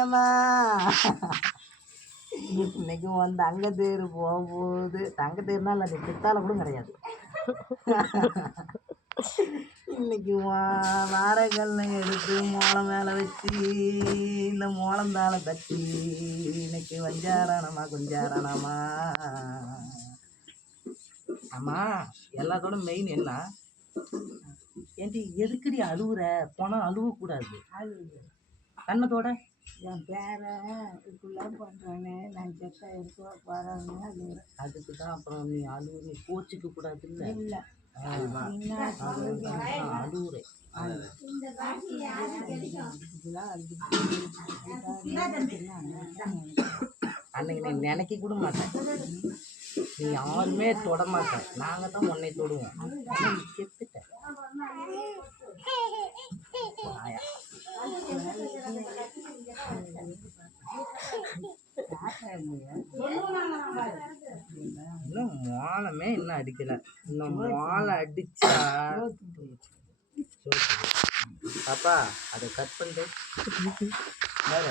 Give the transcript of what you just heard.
ஏமா இன்னைக்கு உன் தங்க தேர் போகும்போது தங்க தேர்னா இல்லை, நீ பித்தால கூட கிடையாது. இன்னைக்கு வாரக்கல்ல எடுத்து மோளம் மேலே வச்சு இந்த மோளந்தாளை தட்டி இன்னைக்கு வஞ்சாரணமா குஞ்சாரணமா. ஆமா, எல்லாத்தோட மெயின் என்ன? ஏன்டி எதுக்குடி அழுவுற? போனால் அழுவக்கூடாது. கண்ணத்தோட என் பேரை இப்படிலாம் பண்ணுறானே, நான் செத்தா எடுத்து போகிறான்னு அழுவுறேன். அதுக்கு தான் அப்புறம் நீ நீ கோச்சிக்க கூடாது. இல்லை இல்லை அழுவுறேன். அன்னைக்கு நீ நினைக்க கூட மாட்டேன், நீ யாருமே தொட மாட்டேன், நாங்கள் தான் உன்னை தொடுவோம். நீ செத்துட்ட. இன்னும் மோளமே இன்னும் அடிக்கல. இன்னும் மோளை அடிச்சா பாப்பா அதை கட் பண்ணிட்டு வேற